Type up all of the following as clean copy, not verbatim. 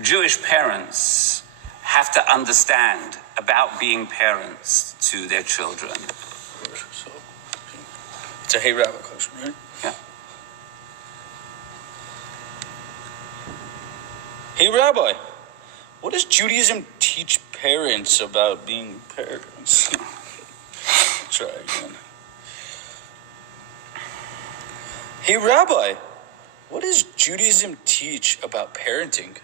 Jewish parents have to understand about being parents to their children? So, it's a Hey Rabbi question, right? Yeah. Hey Rabbi, what does Judaism teach parents about being parents? Try again. Hey Rabbi, what does Judaism teach about parenting?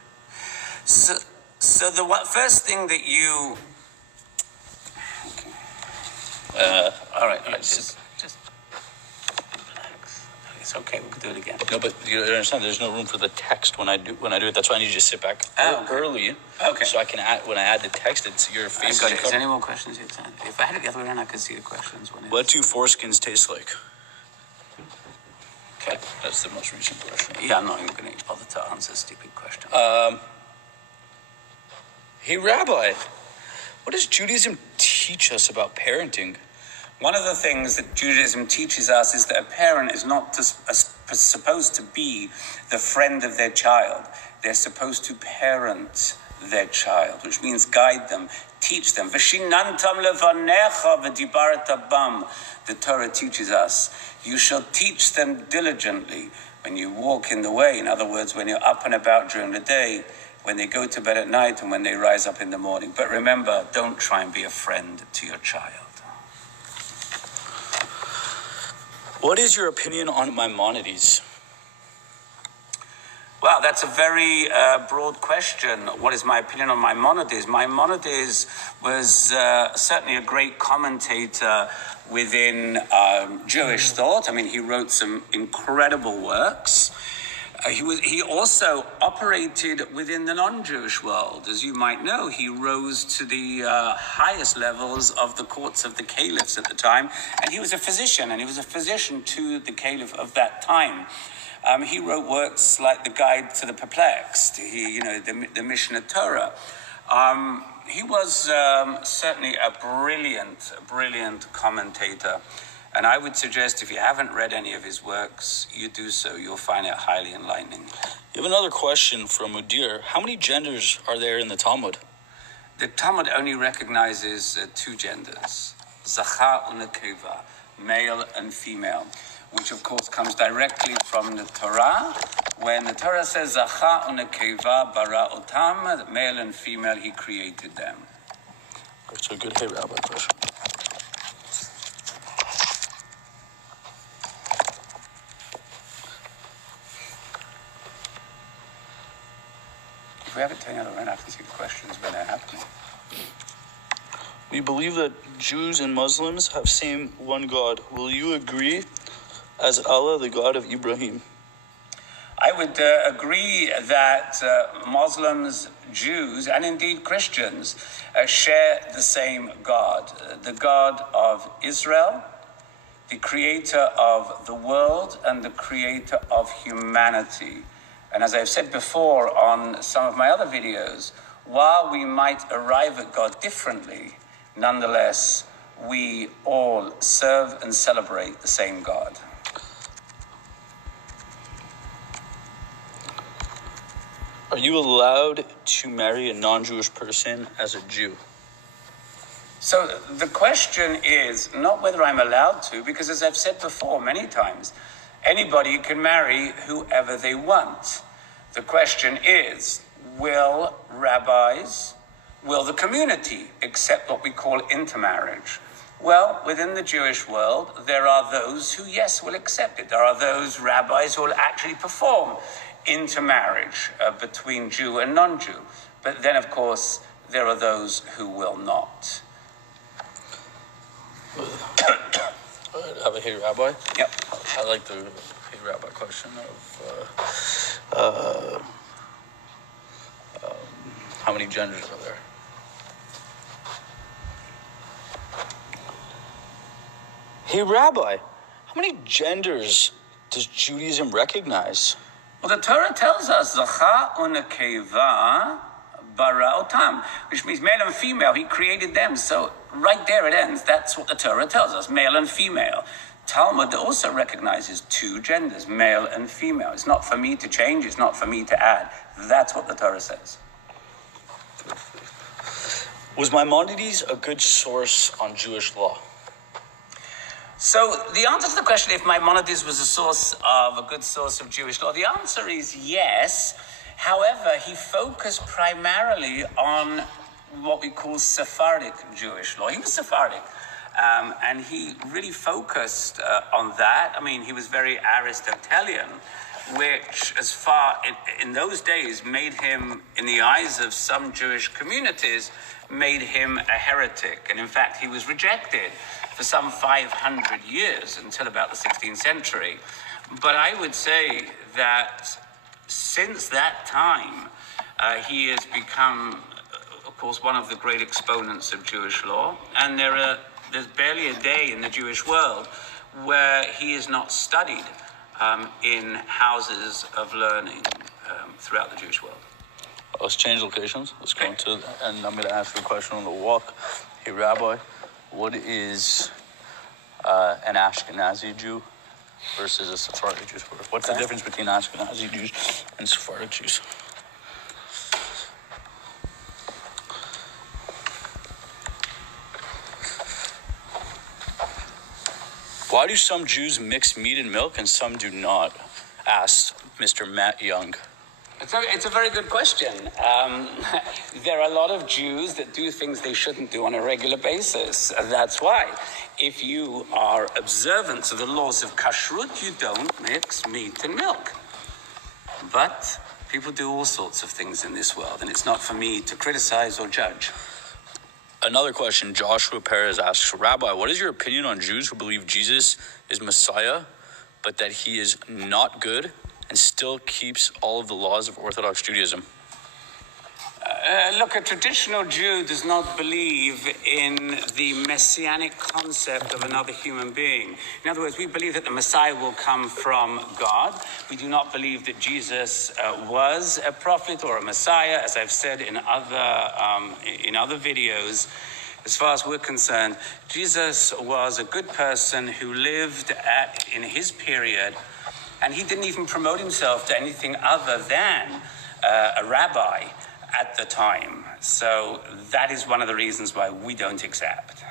So the first thing that you... Okay. All right. Just relax. It's okay. We can do it again. No, but you understand. There's no room for the text when I do it. That's why I need you to sit back early. Okay. So I can add when I add the text. It's your face. I got it. Is there any more questions? If I had it the other way around, I could see the questions. What do foreskins taste like? Okay. That's the most recent question. Yeah, I'm not even going to bother to answer a stupid question. Hey Rabbi, what does Judaism teach us about parenting? One of the things that Judaism teaches us is that a parent is not supposed to be the friend of their child. They're supposed to parent their child, which means guide them, teach them. V'shinantam levanecha v'dibarta bam. The Torah teaches us, you shall teach them diligently when you walk in the way. In other words, when you're up and about during the day, when they go to bed at night, and when they rise up in the morning. But remember, don't try and be a friend to your child. What is your opinion on Maimonides? Wow, that's a very broad question. What is my opinion on Maimonides? Maimonides was certainly a great commentator within Jewish thought. I mean, he wrote some incredible works. He also operated within the non-Jewish world. As you might know, he rose to the highest levels of the courts of the caliphs at the time, and he was a physician, to the caliph of that time. He wrote works like the Guide to the Perplexed, the Mishnah Torah. He was certainly a brilliant commentator. And I would suggest if you haven't read any of his works, you do so. You'll find it highly enlightening. You have another question from Mudir. How many genders are there in the Talmud? The Talmud only recognizes two genders, Zachar and Nekeva, male and female, which of course comes directly from the Torah. When the Torah says Zachar and Nekeva bara otam, male and female, he created them. That's a good Hey Rabbi question. If we have it turning out around, I can see the questions when they're happening. We believe that Jews and Muslims have same one God. Will you agree as Allah, the God of Ibrahim? I would agree that Muslims, Jews, and indeed Christians share the same God, the God of Israel, the creator of the world and the creator of humanity. And as I've said before on some of my other videos, while we might arrive at God differently, nonetheless, we all serve and celebrate the same God. Are you allowed to marry a non-Jewish person as a Jew? So the question is not whether I'm allowed to, because as I've said before many times, anybody can marry whoever they want. The question is, will the community accept what we call intermarriage? Well, within the Jewish world, there are those who, yes, will accept it. There are those rabbis who will actually perform intermarriage between Jew and non-Jew. But then, of course, there are those who will not. Have a Hey Rabbi? Yep. I like the Hey Rabbi question of how many genders are there? Hey Rabbi, how many genders does Judaism recognize? Well, the Torah tells us, Zachar u'nekeva bara otam, which means male and female, he created them. So right there it ends. That's what the Torah tells us, male and female. Talmud also recognizes two genders, male and female. It's not for me to change, it's not for me to add. That's what the Torah says. Was Maimonides a good source on Jewish law? So the answer to the question if Maimonides was a good source of Jewish law, the answer is yes. However, he focused primarily on what we call Sephardic Jewish law. He was Sephardic. And he really focused on that. I mean, he was very Aristotelian, which in those days made him, in the eyes of some Jewish communities, made him a heretic. And in fact, he was rejected for some 500 years until about the 16th century. But I would say that since that time, he has become, of course, one of the great exponents of Jewish law. And there's barely a day in the Jewish world where he is not studied in houses of learning throughout the Jewish world. Let's change locations. Let's go into, and I'm going to ask you a question on the walk. Hey, Rabbi, what is an Ashkenazi Jew versus a Sephardic Jew? What's the difference between Ashkenazi Jews and Sephardic Jews? Why do some Jews mix meat and milk and some do not? Asked Mr. Matt Young. It's a very good question. There are a lot of Jews that do things they shouldn't do on a regular basis. That's why. If you are observant of the laws of kashrut, you don't mix meat and milk. But people do all sorts of things in this world, and it's not for me to criticize or judge. Another question, Joshua Perez asks, Rabbi, what is your opinion on Jews who believe Jesus is Messiah, but that he is not good and still keeps all of the laws of Orthodox Judaism? Look, a traditional Jew does not believe in the messianic concept of another human being. In other words, we believe that the Messiah will come from God. We do not believe that Jesus was a prophet or a Messiah, as I've said in other videos. As far as we're concerned, Jesus was a good person who lived in his period, and he didn't even promote himself to anything other than a rabbi at the time. So that is one of the reasons why we don't accept.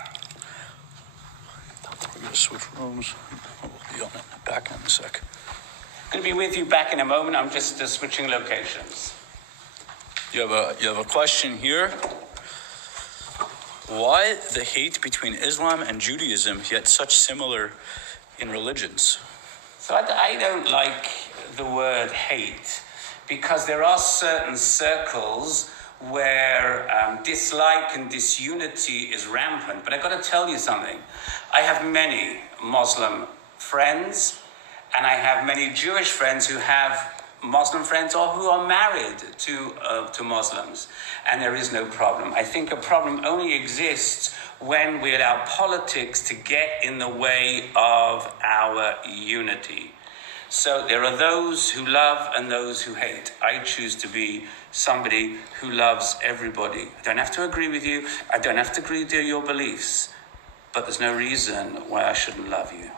We're going to switch rooms. We'll be on it back in a sec. I'm going to be with you back in a moment. I'm just switching locations. You have a question here. Why the hate between Islam and Judaism, yet such similar in religions? So I don't like the word hate, because there are certain circles where dislike and disunity is rampant. But I've got to tell you something. I have many Muslim friends, and I have many Jewish friends who have Muslim friends or who are married to Muslims, and there is no problem. I think a problem only exists when we allow politics to get in the way of our unity. So there are those who love and those who hate. I choose to be somebody who loves everybody. I don't have to agree with you. I don't have to agree with your beliefs. But there's no reason why I shouldn't love you.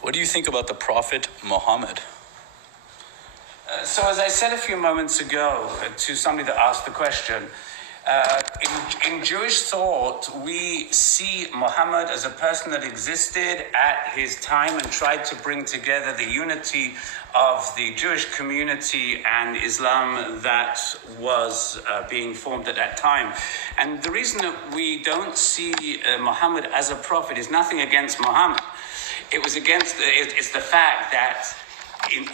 What do you think about the Prophet Muhammad? So as I said a few moments ago to somebody that asked the question, in Jewish thought, we see Muhammad as a person that existed at his time and tried to bring together the unity of the Jewish community and Islam that was being formed at that time. And the reason that we don't see Muhammad as a prophet is nothing against Muhammad. It's the fact that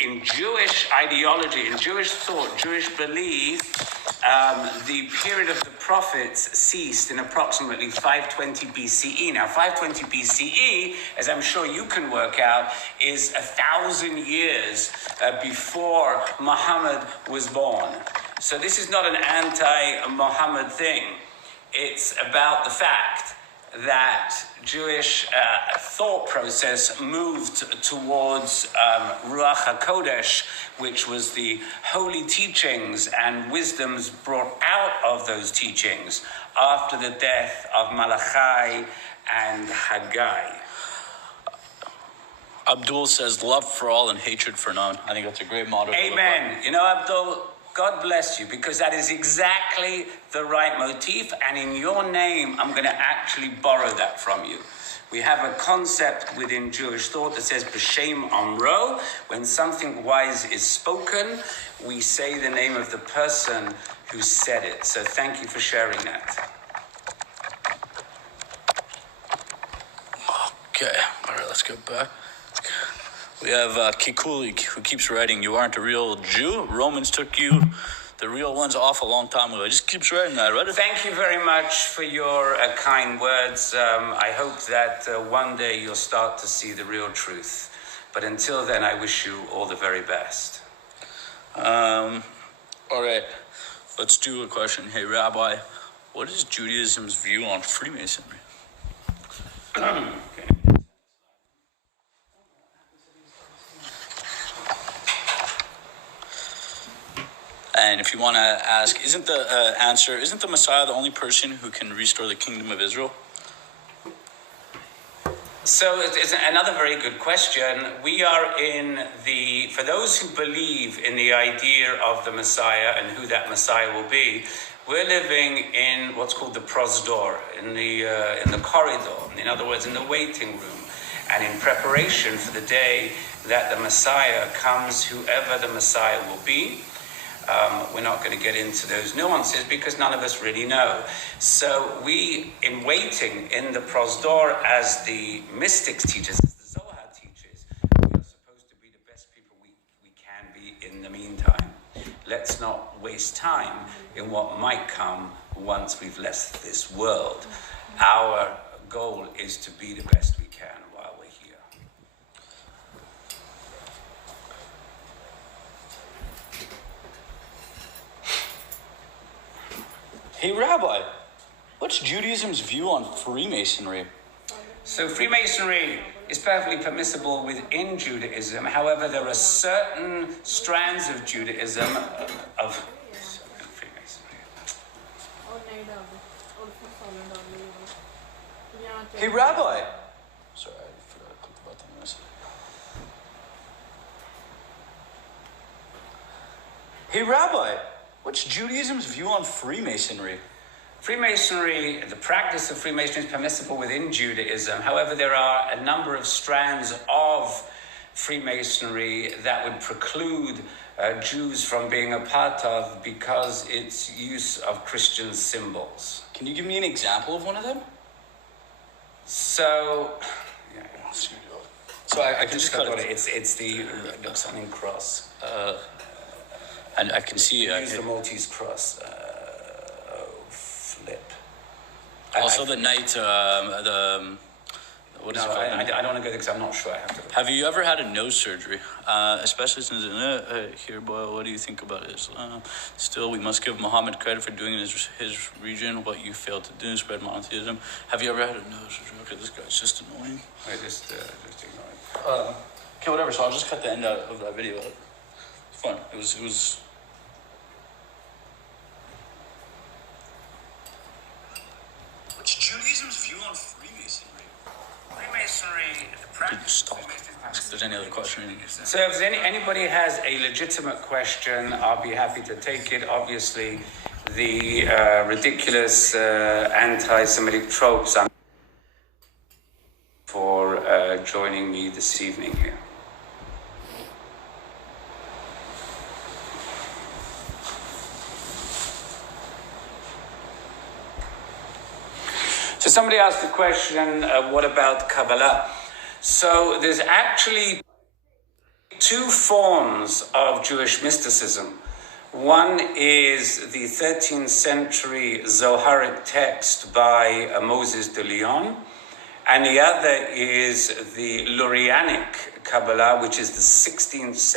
in Jewish ideology, in Jewish thought, Jewish belief, the period of the prophets ceased in approximately 520 BCE. Now, 520 BCE, as I'm sure you can work out, is 1,000 years before Muhammad was born. So this is not an anti-Muhammad thing. It's about the fact that Jewish thought process moved towards Ruach HaKodesh, which was the holy teachings and wisdoms brought out of those teachings after the death of Malachi and Haggai. Abdul says, love for all and hatred for none. I think that's a great motto. Amen. You know, Abdul, God bless you, because that is exactly the right motif. And in your name, I'm going to actually borrow that from you. We have a concept within Jewish thought that says, B'Shem Amro, when something wise is spoken, we say the name of the person who said it. So thank you for sharing that. Okay, all right, let's go back. We have Kikulik, who keeps writing, you aren't a real Jew. Romans took you, the real ones, off a long time ago. It just keeps writing that, right? Thank you very much for your kind words. I hope that one day you'll start to see the real truth. But until then, I wish you all the very best. All right, let's do a question. Hey, Rabbi, what is Judaism's view on Freemasonry? Okay. And if you want to ask, isn't the Messiah the only person who can restore the kingdom of Israel? So it's another very good question. We are for those who believe in the idea of the Messiah and who that Messiah will be, we're living in what's called the prosdor, in the corridor, in other words, in the waiting room, and in preparation for the day that the Messiah comes, whoever the Messiah will be. We're not going to get into those nuances because none of us really know. So we, in waiting in the prosdor, as the mystics teach us, as the Zohar teaches, we are supposed to be the best people we can be in the meantime. Let's not waste time in what might come once we've left this world. Our goal is to be the best we can while we're here. Hey, Rabbi, what's Judaism's view on Freemasonry? So Freemasonry is perfectly permissible within Judaism. However, there are certain strands of Judaism of Freemasonry. Hey, Rabbi. Sorry, I forgot to click the button on this. Hey, Rabbi, what's Judaism's view on Freemasonry? Freemasonry, the practice of Freemasonry is permissible within Judaism. However, there are a number of strands of Freemasonry that would preclude Jews from being a part of because it's use of Christian symbols. Can you give me an example of one of them? So, yeah. So I can just cut it. It's the Yoxanin cross. And I can see Use the Maltese cross. Flip. Also, the night, what is it called? I don't want to go there because I'm not sure. I have to. Have you ever had a nose surgery? Especially since here, boy, what do you think about it? Still, we must give Muhammad credit for doing in his region what you failed to do, spread monotheism. Have you ever had a nose surgery? Okay, this guy's just annoying. I just ignore it. Okay, whatever. So I'll just cut the end out of that video. It's fun. It was. What's Judaism's view on Freemasonry? Freemasonry, the practice. Stop. Ask if there's any other question. So if anybody has a legitimate question, I'll be happy to take it. Obviously, the ridiculous anti-Semitic tropes for joining me this evening here. So somebody asked the question, what about Kabbalah? So there's actually two forms of Jewish mysticism. One is the 13th century Zoharic text by Moses de Leon, and the other is the Lurianic Kabbalah, which is the 16th century.